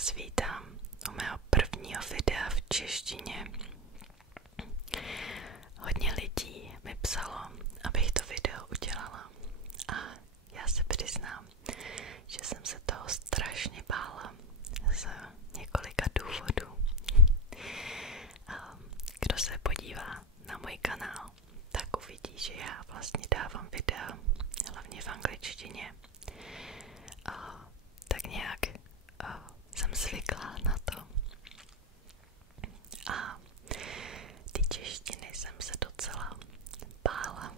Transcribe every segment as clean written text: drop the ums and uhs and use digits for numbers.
vás vítám u mého prvního videa v češtině. Hodně lidí mi psalo, abych to video udělala a já se přiznám, že jsem se toho strašně bála z několika důvodů. Kdo se podívá na můj kanál, tak uvidí, že já vlastně dávám videa hlavně v angličtině. Tak nějak jsem zvyklá na to. A ty češtiny jsem se docela bála.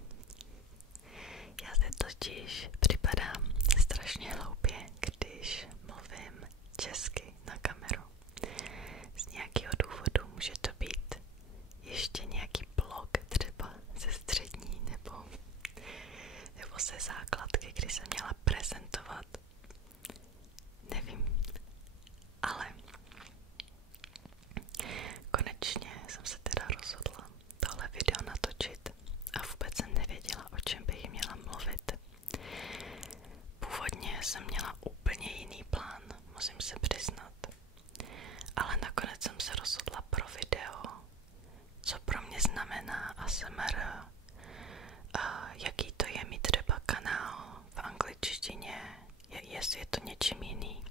Já se totiž připadám strašně hloupě, když mluvím česky na kameru. Z nějakého důvodu může to být ještě nějaký blog, třeba ze střední nebo ze základky, kdy jsem měla prezentovat. Nevím, ale konečně jsem se teda rozhodla tohle video natočit a vůbec jsem nevěděla, o čem bych měla mluvit. Původně jsem měla úplně jiný plán, musím se přiznat, ale nakonec jsem se rozhodla pro video, co pro mě znamená ASMR, jaký to je mít třeba kanál v angličtině, jestli je to něčím jiný.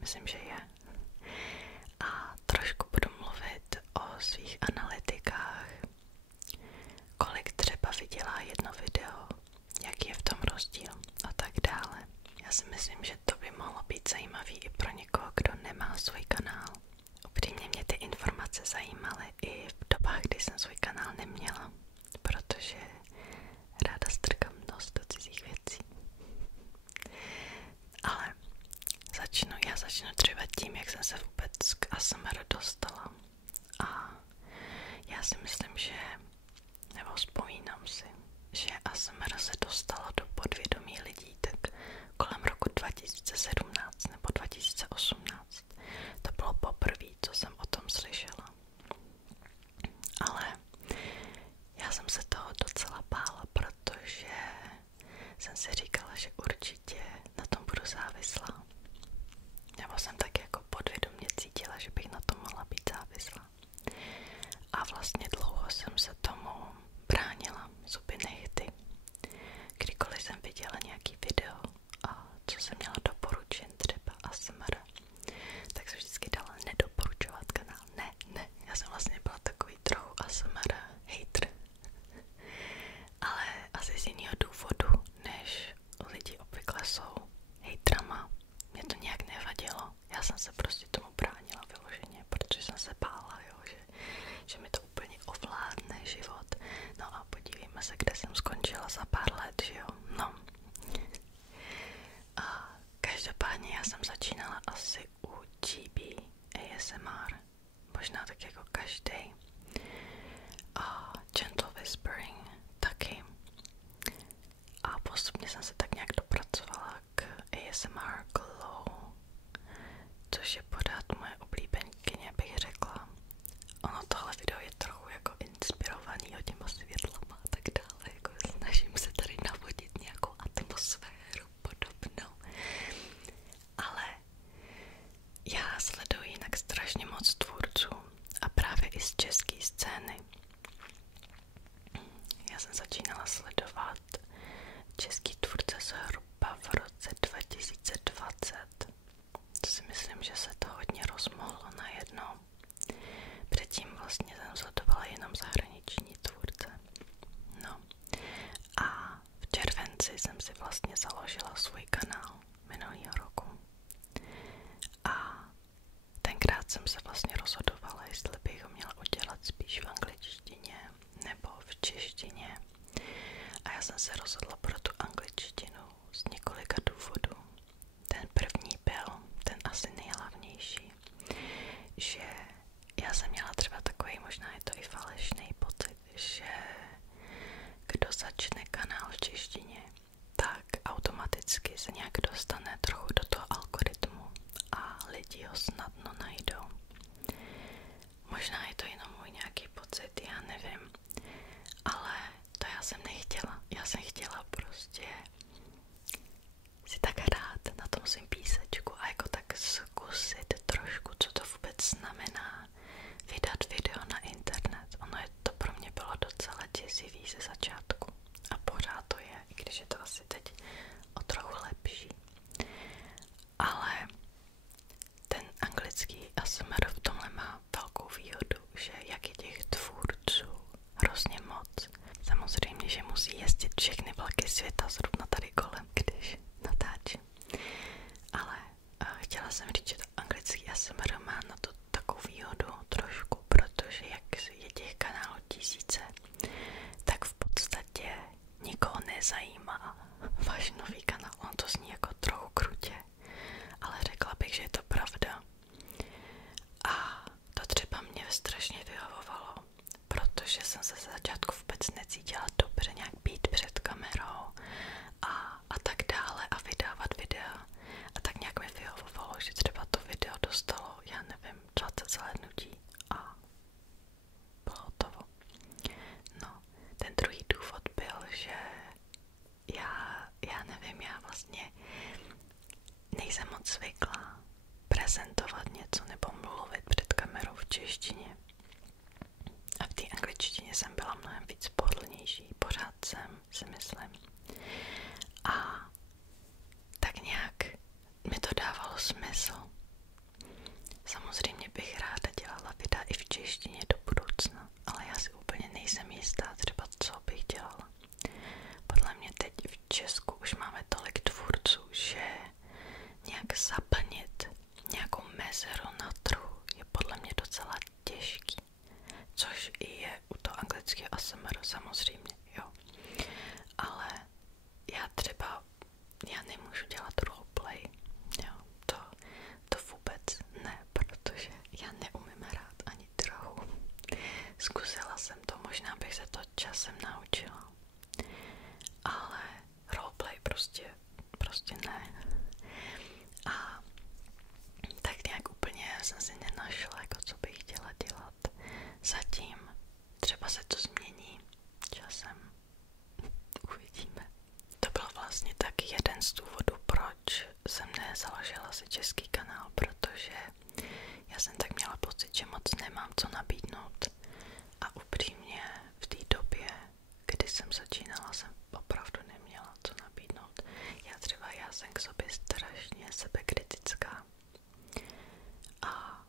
Myslím, že je. A trošku budu mluvit o svých analytikách, kolik třeba vydělá jedno video, jaký je v tom rozdíl a tak dále. Já si myslím, že to by mohlo být zajímavý i pro někoho, kdo nemá svůj kanál. Upřímně mě ty informace zajímaly i v dobách, kdy jsem svůj kanál neměla, protože ráda strkám nos do cizích věcí. Ale já začnu třeba tím, jak jsem se vůbec k ASMR dostala. A já si myslím, nebo vzpomínám si, že ASMR se dostalo do podvědomí lidí tak kolem roku 2017 nebo 2018. To bylo poprvé, co jsem o tom slyšela. Ale já jsem se toho docela bála, protože jsem si říkala, že určitě na tom budu závislá. Nebo jsem tak jako podvědomě cítila, že bych na tom mohla být závislá. A vlastně dlouho jsem se tomu bránila zuby nehty. Kdykoliv jsem viděla nějaký video, co jsem měla doporučen, třeba ASMR, tak jsem vždycky dala nedoporučovat kanál. Ne, já jsem vlastně byla takový trochu ASMR hater. Ale asi z jiného důvodu, než lidi obvykle jsou hejtrama. Mě to nějak nevadilo. Já jsem se prostě tomu bránila vyloženě, protože jsem se bála, že mi to úplně ovládne život. No a podívejme se, kde jsem skončila za pár let, že jo. No. A každopádně já jsem začínala asi u GB ASMR. Možná tak jako každý. A Gentle Whispering taky. A postupně jsem se tak nějak dopracovala k ASMR Glow, což je pořád moje oblíbenkyně, bych řekla. Ono tohle video je trochu jako inspirovaný hodněma světlama a tak dále, jako snažím se tady navodit nějakou atmosféru podobnou. Ale já sleduji jinak strašně moc tvůrců a právě i z české scény. Já jsem začínala sledovat český tvůrce zhruba v roce 2020. To si myslím, že se to hodně rozmohlo najednou. Předtím vlastně jsem sledovala jenom zahraniční tvůrce. No. A v červenci jsem si vlastně založila svůj kanál minulýho roku. A tenkrát jsem se vlastně rozhodovala, jestli bych ho měla udělat spíš v angličtině nebo v češtině. A já jsem se rozhodla pro tu angličtinu z několika důvodů. Ten první byl, ten asi nejhlavnější, že já jsem měla třeba takový, možná je to i falešný pocit, že kdo začne kanál v češtině, tak automaticky se nějak dostane trochu do toho algoritmu a lidi ho snadno najdou. Možná je to jenom můj nějaký pocit, já nevím, ale to já jsem nechtěla. Já jsem chtěla prostě si tak hrát na tom svým písečku a jako tak zkusit trošku, co to vůbec znamená vydat video na internet. Ono je to pro mě bylo docela děsivý ze začátku a pořád to je, i když je to asi teď o trochu lepší. Ale ten anglický ASMR v tomhle má velkou výhodu, že jak je těch tvůrců hrozně moc. Samozřejmě, že musí jezdit všechny vlaky světa zrovna tady kolem, když natáčím. Ale chtěla jsem říct, že to anglický ASMR má na to takovou výhodu trošku, protože jak je těch kanálů tisíce, tak v podstatě nikoho nezajímá váš nový kanál. On to zní jako trochu krutě, ale řekla bych, že je to pravda. A to třeba mě strašně vyhovovalo, protože jsem se za začátku vůbec necítila dobře nějak být před kamerou a tak dále a vydávat videa. A tak nějak mi vyhovovalo, že třeba to video dostalo, já nevím, 20 zhlédnutí a bylo hotovo. No, ten druhý důvod byl, že já nevím, já vlastně nejsem moc zvyklá prezentovat něco nebo mluvit před kamerou v češtině. A v té angličtině jsem byla mnohem víc pohodlnější, pořád jsem, si myslím. A tak nějak mi to dávalo smysl. Samozřejmě bych ráda dělala videa i v češtině do budoucna, ale já si úplně nejsem jistá třeba co bych dělala. Podle mě teď v Česku už máme tolik tvůrců, že nějak zaplnit nějakou mezeru na trhu je podle mě docela těžký. Což i je u toho anglického ASMR samozřejmě, jo. Ale já nemůžu dělat roleplay, jo. To vůbec ne, protože já neumím hrát ani trochu. Zkusila jsem to, možná bych se to časem naučila. Ale roleplay prostě ne. A tak nějak úplně jsem si nenašla, jako co bych chtěla dělat. Zatím třeba se to změní časem. Uvidíme. To byl vlastně taky jeden z důvodů, proč jsem nezaložila si český kanál, protože já jsem tak měla pocit, že moc nemám co nabídnout. A upřímně v té době, kdy jsem začínala, jsem opravdu neměla co nabídnout. Já jsem k sobě strašně sebekritická. A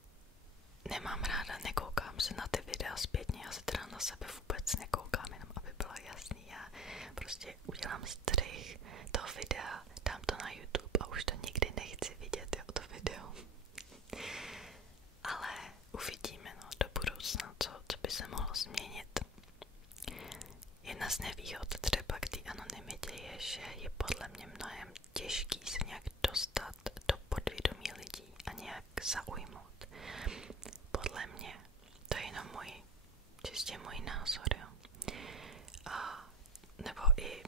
nemám ráda, nekoukám se na ty videa zpětně, já se teda na sebe vůbec nekoukám, jenom aby bylo jasný, já prostě udělám střih toho videa, dám to na YouTube a už to nikdy nechci vidět, jo, to video. Ale uvidíme, no, do budoucna, co by se mohlo změnit. Jedna z nevýhod třeba k té anonymitě je, že je podle mě mnohem těžký se nějak dostat do podvědomí lidí a nějak zaujmout. Podle mě, to je jenom čistě můj názor, jo. A nebo i,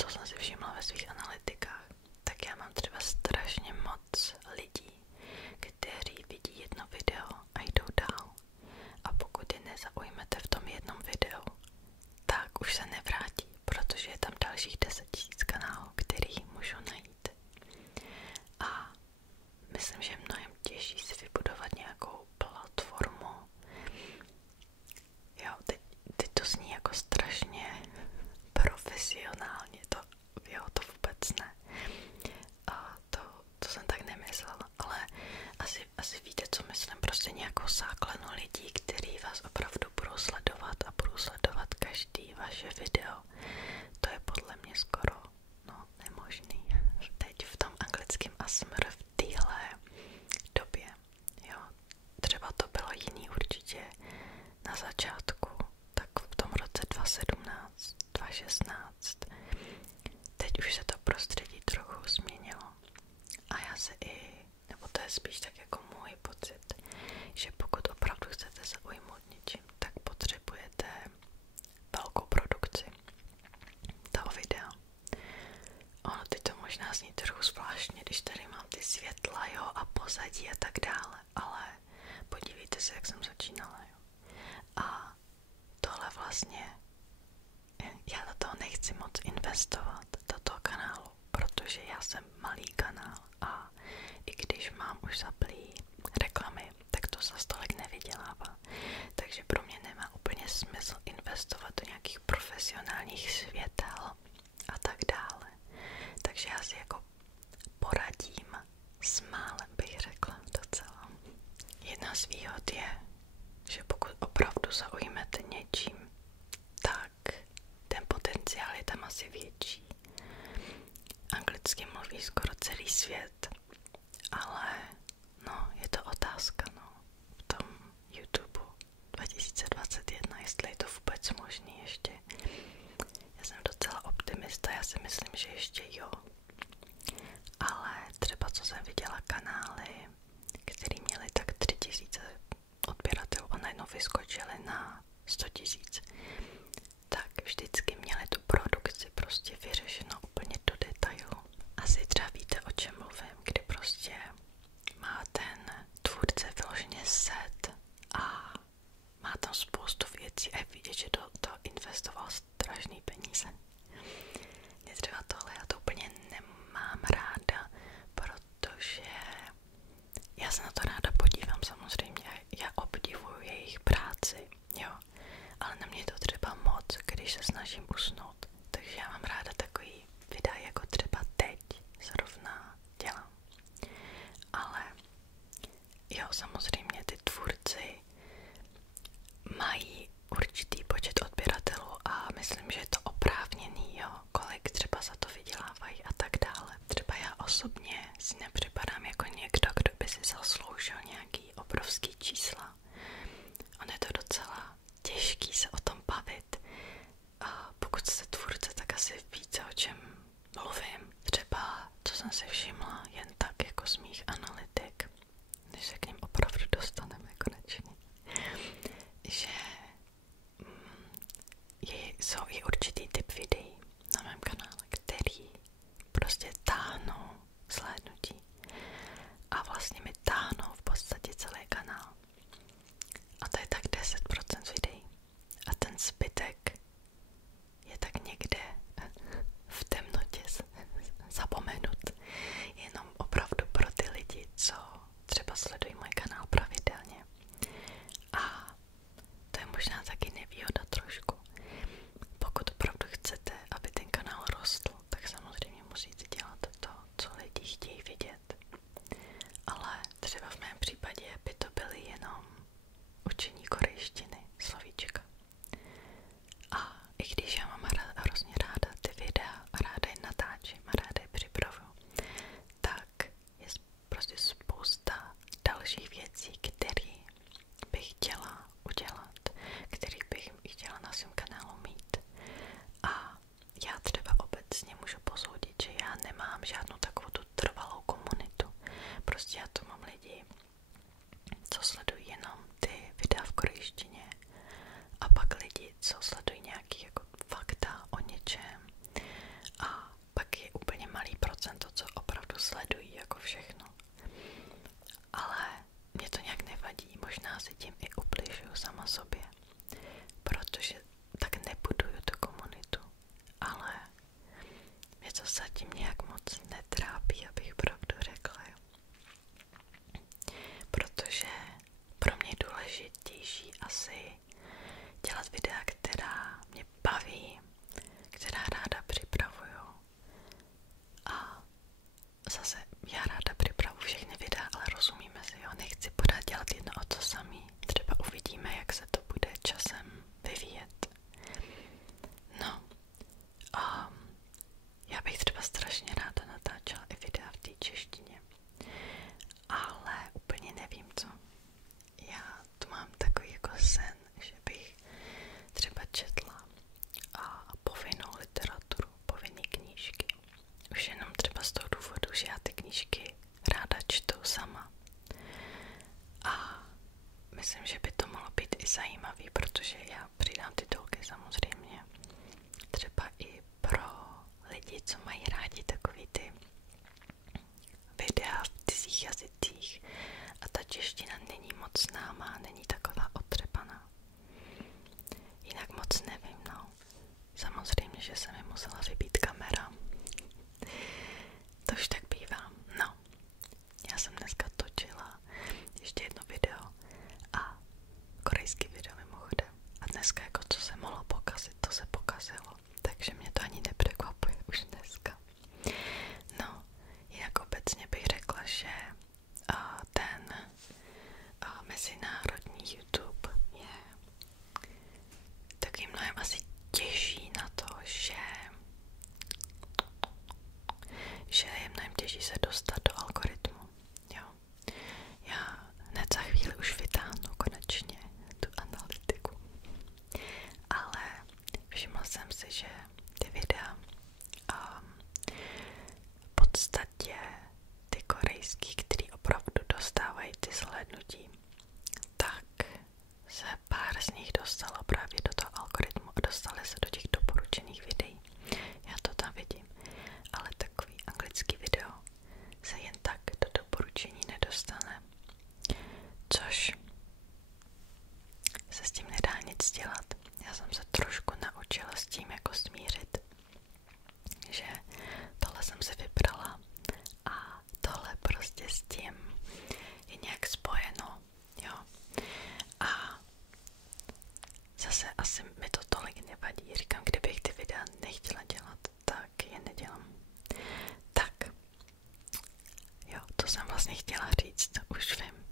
co jsem si všimla ve svých analytikách, tak já mám třeba strašně moc lidí, kteří vidí jedno video a jdou dál. A pokud je nezaujmete v tom jednom videu, tak už se nevrátí, protože je tam dalších 10 000 kanálů, který můžu najít. A myslím, že je mnohem těžší si vybudovat nějakou platformu. Jo, teď to zní jako strašně profesionálně, to vůbec ne. A to jsem tak nemyslela, ale asi víte, co myslím, prostě nějakou základnu lidí, kteří vás opravdu budou sledovat a budou sledovat každý vaše video. To je podle mě skoro nemožný. Teď v tom anglickém ASMR v téhle době, jo, třeba to bylo jiný určitě na začátku, tak v tom roce 2017, 2016. Teď už se to prostředí trochu změnilo. A já se nebo to je spíš tak jako můj pocit, že pokud opravdu chcete zaujmout něčím, tak potřebujete velkou produkci toho videa. Ono teď to možná zní trochu zvláštně, když tady mám ty světla, jo, a pozadí a tak dále, ale podívejte se, jak jsem začínala, jo. A tohle vlastně, já do toho nechci moc investovat, do toho kanálu, protože já jsem malý kanál a i když mám už zaplý reklamy, tak to za tolik nevydělává. Takže pro mě nemá úplně smysl investovat do nějakých profesionálních světel a tak dále. Takže já si jako poradím s málem, bych řekla docela. Jedna z výhod je, že pokud opravdu zaujmete něčím, tak ten potenciál je tam asi větší. Anglicky mluví skoro celý svět, ale no, je to otázka, no, v tom YouTube 2021, jestli je to vůbec možný ještě. Já jsem docela optimista, já si myslím, že ještě jo. Ale třeba co jsem viděla kanály, který měli tak 3000 odběratelů a najednou vyskočili na 100 000, tak vždycky měli tu produkci prostě vyřešeno úplně do detailu. Asi třeba víte, o čem mluvím, kdy prostě má ten tvůrce vyloženě set a má tam spoustu věcí a je vidět, že do toho investoval strašný peníze. Mě třeba tohle, já to úplně nemám ráda, protože já se na to ráda podívám samozřejmě, já obdivuju jejich práci, jo, ale na mě to třeba moc, když se snažím usnout, takže já mám ráda takový videa, jako třeba teď zrovna dělám. Ale jo, samozřejmě ty tvůrci mají určitý počet odběratelů a myslím, že je to oprávněný, jo, kolik třeba za to vydělávají a tak dále. Třeba já osobně si nepřipadám jako někdo, kdo by si zasloužil nějaký obrovský čísla. Ono je to docela těžký se o tom bavit. A pokud jste tvůrce, tak asi víte, o čem mluvím. Třeba, co jsem si všimla jen tak jako z mých analytik, než se k ním opravdu dostaneme konečně, že jsou i určitý typ videí na mém kanále, který prostě táhnou zhlédnutí a vlastně mi táhnou v podstatě celý kanál. A to je tak 10% videí. A ten zbytek je tak někde v temnotě zapomenut. Jenom opravdu pro ty lidi, co třeba sledují můj kanál pravidelně. A to je možná taky nevýhoda trošku. Pokud opravdu chcete, aby ten kanál rostl, tak samozřejmě musíte dělat to, co lidi chtějí vidět. Ale třeba v mém případě by to byly jenom učení korejštiny, slovíčka. A i když já mám hrozně ráda ty videa, ráda je natáčím, ráda je připravuju, tak je prostě spousta dalších věcí, které bych chtěla udělat, který bych chtěla na svém kanálu mít. A já třeba obecně můžu posoudit, že já nemám žádnou takovou tu trvalou komunitu. Prostě já tu mám lidi, co sledují jenom ty videa v korejštině a pak lidi, co sledují nějaký jako fakta o něčem a pak je úplně malý procento, co opravdu sledují jako všechno. Ale mě to nějak nevadí, možná si tím i ubližuju sama sobě, protože tak nebuduju tu komunitu, ale mě to zatím nějak moc netrápí, abych pravdu řekla. Protože pro mě je důležitější asi dělat videa, která mě baví, která ráda připravuju. A zase já ráda připravuju všechny videa, ale rozumíme si, jo, nechci pořád dělat jedno o to samý. Třeba uvidíme, jak se to bude časem vyvíjet. No, já bych třeba strašně ráda natáčela i videa v té češtině, ale úplně nevím co. Já tu mám takový jako sen, že bych třeba četla a povinnou literaturu, povinný knížky. Už jenom třeba z toho důvodu, že já ty knížky ráda čtu sama. A myslím, že by to mohlo být i zajímavé že je mnohem těžší se dostat do algoritmu. Jo. Já hned za chvíli už vytáhnu konečně tu analytiku. Ale všimla jsem si, že ty videa v podstatě ty korejský, který opravdu dostávají ty zhlédnutí, tak se pár z nich dostalo právě do toho algoritmu a dostali se do těch doporučených videí. Já to tam vidím, ale takový anglický video se jen tak do doporučení nedostane, což se s tím nedá nic dělat. Já jsem se trošku naučila s tím jako smířit, že tohle jsem si vybrala a tohle prostě s tím je nějak spojeno, jo. A zase asi mi to tolik nevadí. Říkám, kdybych ty videa nechtěla dělat, tak je nedělám. Tak, jo, to jsem vlastně chtěla říct, už vím,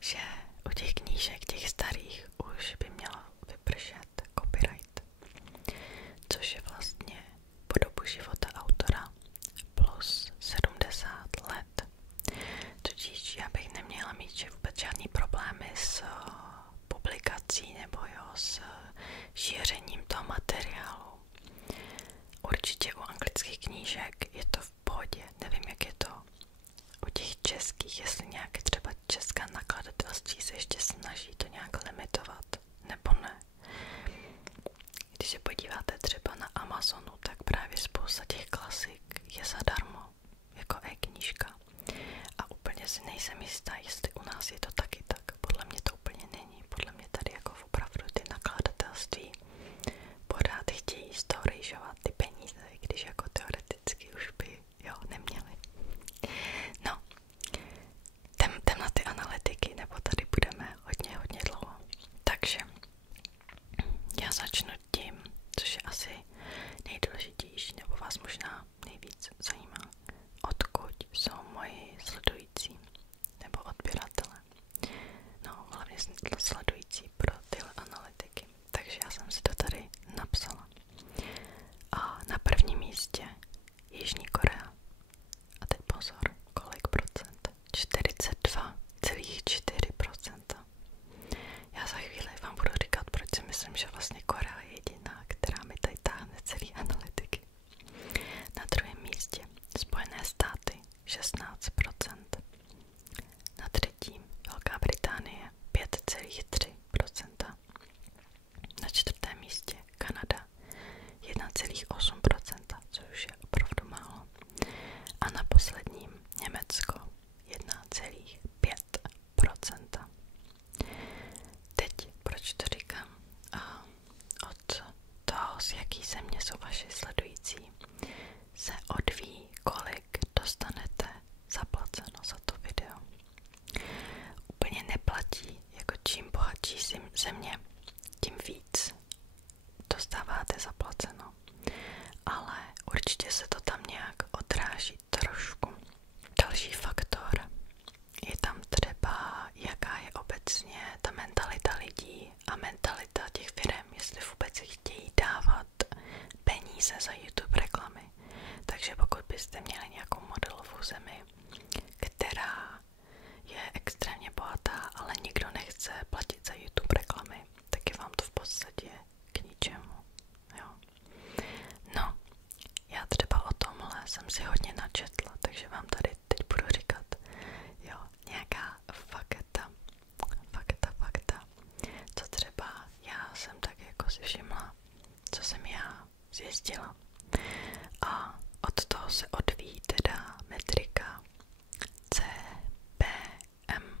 že u těch knížek, těch starých, už by mělo vypršet copyright, což je vlastně po dobu života autora plus 70 let. Tudíž já bych neměla mít že vůbec žádný problémy s publikací nebo jo, s šířením toho materiálu. Určitě u anglických knížek je to v pohodě, nevím jak je to u těch českých, jestli nějaké třeba česká nakladatelství se ještě snaží to nějak limitovat, nebo ne. Když se podíváte třeba na Amazonu, tak právě spousta těch klasik je zadarmo, jako e-knížka. A úplně si nejsem jistá, jestli u nás je to taky tak. Podle mě to úplně není. Podle mě tady jako opravdu ty nakladatelství pořád chtějí z toho rejžovat ty peníze, když jako teoreticky už by jo neměli. No, jdem na ty analytiky, nebo tady budeme hodně dlouho. Takže já začnu tím, což je asi nejdůležitější, nebo vás možná nejvíc zajímá, odkud jsou moji sledující nebo odběratele. No, hlavně sledující pro tyhle analytiky. Takže já jsem si to tady napsala. A na prvním místě Jižní Korea. A teď pozor, kolik procent? 42,4%. Já za chvíli vám budu říkat, proč si myslím, že vlastně Korea je jediná, která mi tady táhne celý analytiky. Na druhém místě Spojené státy 16%. Na třetím Velká Británie 5,3%. Na čtvrtém místě Kanada 1,8%, což je opravdu málo. A na posledním Německo 1,5%. Teď, proč to říkám? Od toho, z jaký země jsou vaši sledující, se odvíjí, kolik dostanete zaplaceno za to video. Úplně neplatí, jako čím bohatší země, tím víc dostáváte zaplaceno. Ale určitě se to tam nějak odráží trošku. Další faktor je tam třeba, jaká je obecně ta mentalita lidí a mentalita těch firem, jestli vůbec chtějí dávat peníze za YouTube reklamy. Takže pokud byste měli nějakou modelovou zemi, která je extrémně bohatá, ale nikdo nechce platit za YouTube reklamy, tak je vám to v podstatě k ničemu. Jo. No, já třeba o tomhle jsem si hodně načetla, takže vám tady teď budu říkat, jo, nějaká fakta, co třeba já jsem tak jako si všimla, co jsem já zjistila. A od toho se odvíjí teda metrika CPM,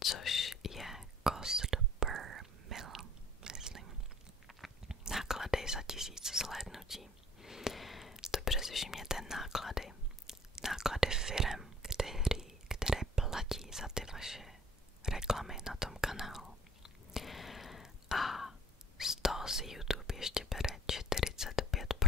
což je cost per mil, myslím. Náklady za 1000 zhlédnutí. Dobře si všimněte náklady. Náklady firem, které platí za ty vaše reklamy na tom kanálu. A z toho si YouTube ještě bere 45%.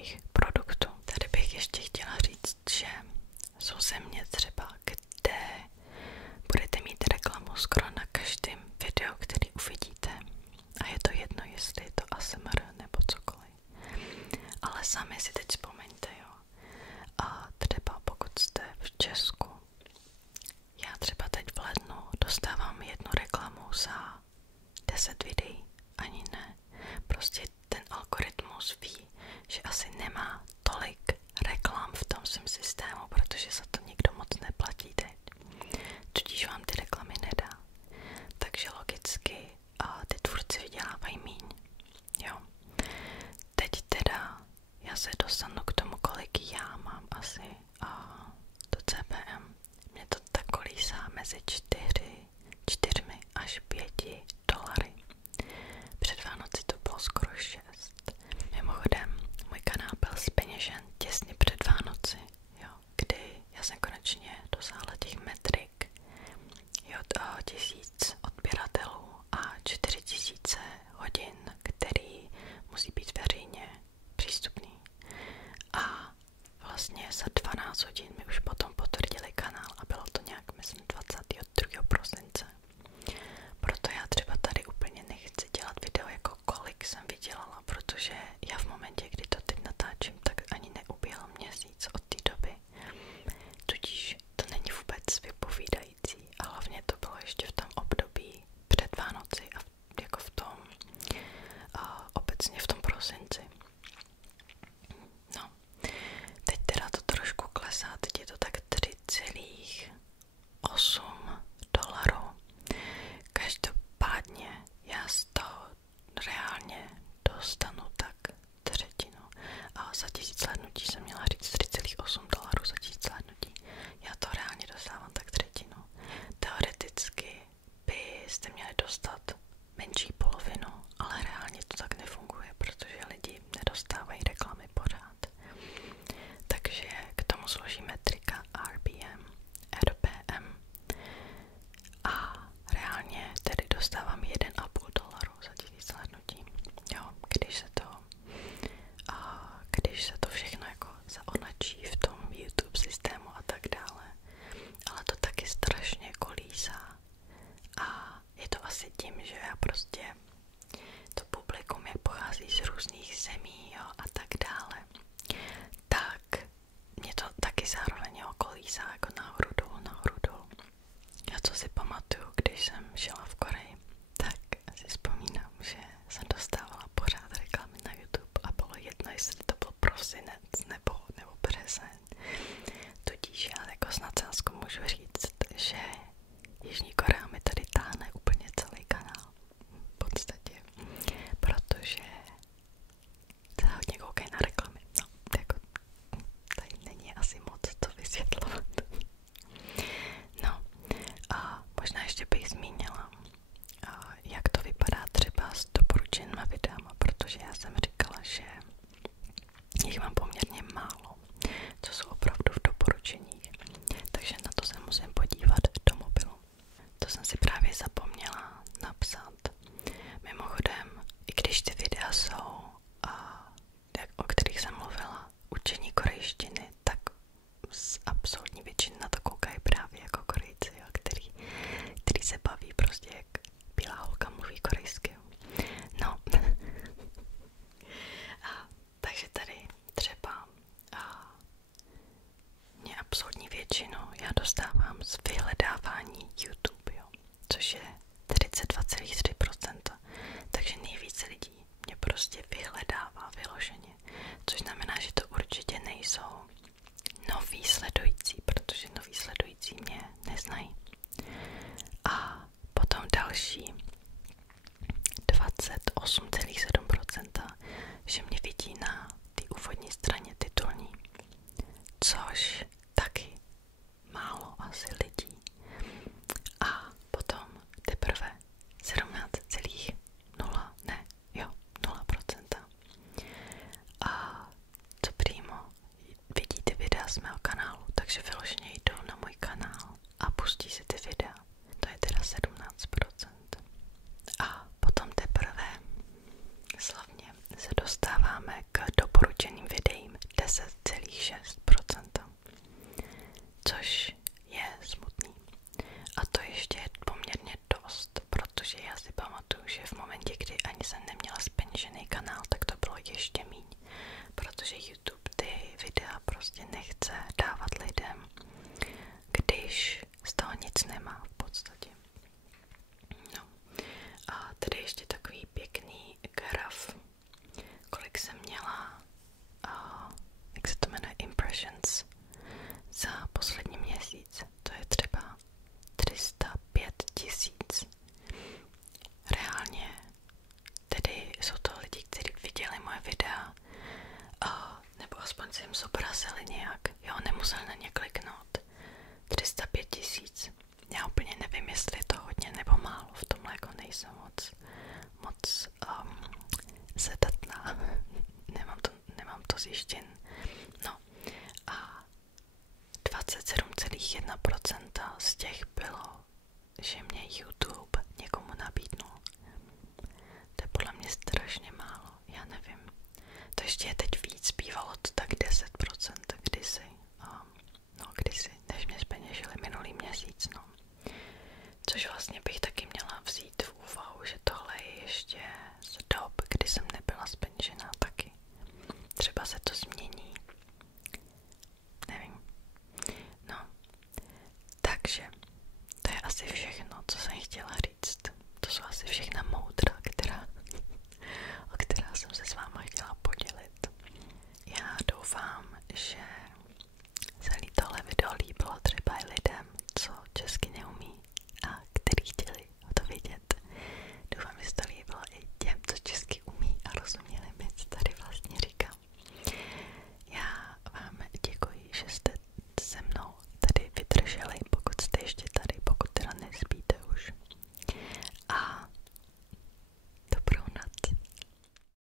jejich produktů. Tady bych ještě chtěla říct, že jsou země třeba, kde budete mít reklamu skoro na každém videu, který uvidíte. A je to jedno, jestli je to ASMR nebo cokoliv. Ale sami si teď vzpomeňte, jo. A třeba pokud jste v Česku, já třeba teď v lednu dostávám jednu reklamu za 10 videí, ani ne. Prostě ten algoritmus ví, že asi nemá tolik reklam v tom svém systému, protože za to nikdo moc neplatí teď. Tudíž vám ty reklamy nedá. Takže logicky ty tvůrci vydělávají míň. Jo. Teď teda já se dostanu k tomu, kolik já mám asi do CPM. Mě to tak kolísá mezi 4 až 5 dolary. Před Vánoci to bylo skoro 6. Mimochodem, můj kanál byl zpeněžen těsně před Vánoci, jo, kdy já jsem konečně dosáhla těch metrik, jo, 1000 odběratelů a 4000 hodin, který musí být veřejně přístupný. A vlastně za 12 hodin mi už potom potvrdili kanál a bylo to nějak, myslím, 22. prosince. Proto já třeba tady úplně nechci dělat video, jako kolik jsem vydělala, protože já v momentě, kdy to teď natáčím, tak ani neuběhl měsíc od té doby. Tudíž to není vůbec vypovídající a hlavně to bylo ještě v tom období před Vánoci a jako v tom obecně v tom prosinci. No, teď teda to trošku klesá, teď je to tak 3,8 dolarů. Každopádně já z toho reálně dostanu tak třetinu. A za 1000 hlédnutí jsem měla říct 3,8 dolarů za 1000 hlédnutí. Já to reálně dostávám tak třetinu. Teoreticky byste měli dostat menší polovinu, ale reálně to tak nefunguje, protože lidi nedostávají reklamy pořád. Takže k tomu složí metrika RPM a reálně tedy dostávám 1,5 dolaru za 1000 hlédnutí. Jo, když se to všechno jako zaonačí v tom YouTube systému a tak dále. Ale to taky strašně kolísá. A je to asi tím, že já prostě to publikum, jak pochází z různých zemí, jo, a tak dále, tak mě to taky zároveň kolísá jako nahoru dolů. Já co si pamatuju, když jsem žila v Koreji, tak si vzpomínám, že jsem dostávala pořád reklamy na YouTube a bylo jedno, jestli to byl prosinec nebo březen. Tudíž já jako s nadsázkou můžu říct, že Jižní Korea mi tady táhne úplně celý kanál. V podstatě. Protože se hodně koukají na reklamy. No, jako tady není asi moc co vysvětlovat. No, a možná ještě bych zmínila, jak to vypadá třeba s doporučenými videama, protože já jsem říkala, že jich mám poměrně málo, co jsou opravdu v doporučeních, takže na to se musím podívat do mobilu. To jsem si právě zapomněla napsat. Mimochodem, i když ty videa jsou, o kterých jsem mluvila, učení korejštiny, tak absolutní většina na to koukají právě jako Korejci, jo, který se baví prostě, jak bílá holka mluví korejsky. No, takže tady třeba mě absolutní většinu já dostávám z vyhledávání YouTube, jo, což je 32,3%, takže nejvíce lidí mě prostě vyhledává vyloženě, což znamená, že to určitě nejsou noví sledující, protože noví sledující mě neznají. A potom další 28,7%, že mě vidí na té úvodní straně titulní, což taky málo asi lidí. A potom teprve kanál, tak to bylo ještě míň, protože YouTube ty videa prostě nechce dávat lidem, když z toho nic nemá v podstatě. No. A tady ještě takový pěkný graf, kolik jsem měla, jak se to jmenuje, impressions za poslední měsíc. To je třeba 305 000. Reálně tedy jsou to lidi, kteří viděli moje videa, nebo aspoň se jim zobrazili nějak, jo, nemuseli na ně kliknout. 305 000. Já úplně nevím, jestli je to hodně nebo málo, v tomhle jako nejsem moc zedatná. Nemám to zjištěn. No a 27,1% z těch bylo, že mě YouTube někomu nabídnul. To je podle mě strašně málo, já nevím. To ještě je teď víc, bývalo to tak 10% kdysi. Kdysi, než mě zpeněžili minulý měsíc, no. Což vlastně bych taky měla vzít v úvahu, že tohle je ještě z dob, kdy jsem nebyla zpeněžená taky. Třeba se to změní. Nevím. No, takže to je asi všechno, co jsem chtěla říct. To jsou asi všechna